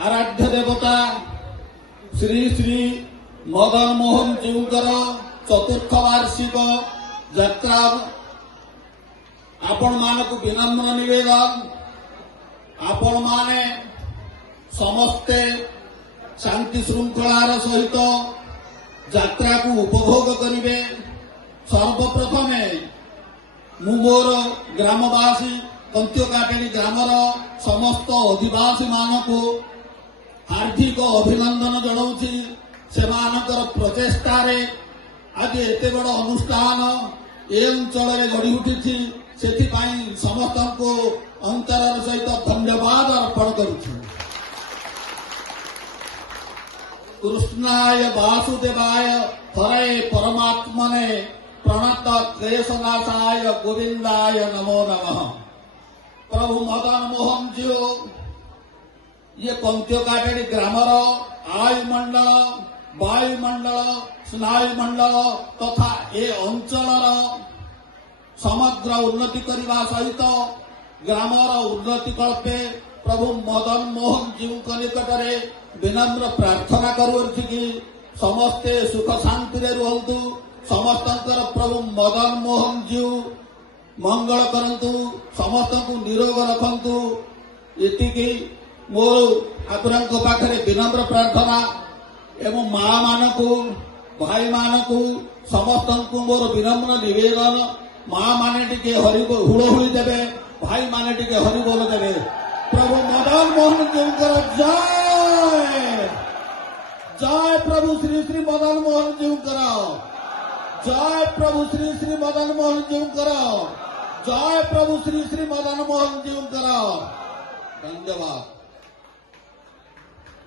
आराध्य देवता श्री श्री मदन मोहन जीवकर चतुर्थ वार्षिक यात्रा आपण मानक विनम्र निवेदन आपण माने समस्ते शांति श्रृंखलार सहित यात्रा को उपभोग करिवे। सर्वप्रथमे मु मोर ग्रामवासी कंत्योकाटेणी ग्रामर समस्त अधिवासी मानक हार्दिक अभिनंदन जनाऊँगी। सेमानकर प्रचेष्टारे आज एते बड़ अनुष्ठान ए अंचल गढ़ी उठी सेथिपाई समस्त को अंतरर सहित धन्यवाद अर्पण करुछु। कृष्णाय वासुदेवाय हरे परमात्मने प्रणत क्लेशनाशाय गोविंदाय नमो नमः। प्रभु मदन मोहन जी ये कंत्योकाटेणी ग्रामर आयुमंडल वायुमंडल स्नायुमंडल तथा ए अंचलर समग्र उन्नति करने सहित ग्रामर उन्नति कल्पे प्रभु मदन मोहन जी निकटरे विनम्र प्रार्थना करुछि कि समस्ते सुख शांति रुहतु। समस्त प्रभु मदन मोहन जी मंगल करंतु, समस्त को निरोग रखंतु। एतिकी मोर आपन पाखरे विनम्र प्रार्थना एवं माँ मानकु भाई मानकु समस्त को मोर विनम्र निवेदन। माँ माने टिके हरि हुड़हुड़ी देवे, भाई माने टिके हरि बोल देवे। प्रभु मदन मोहन जीवकर जय जय। प्रभु श्री श्री मदन मोहन जीवकर जय। प्रभु श्री श्री मदन मोहन जीवकर जय। प्रभु श्री श्री मदन मोहन जीवकर। धन्यवाद।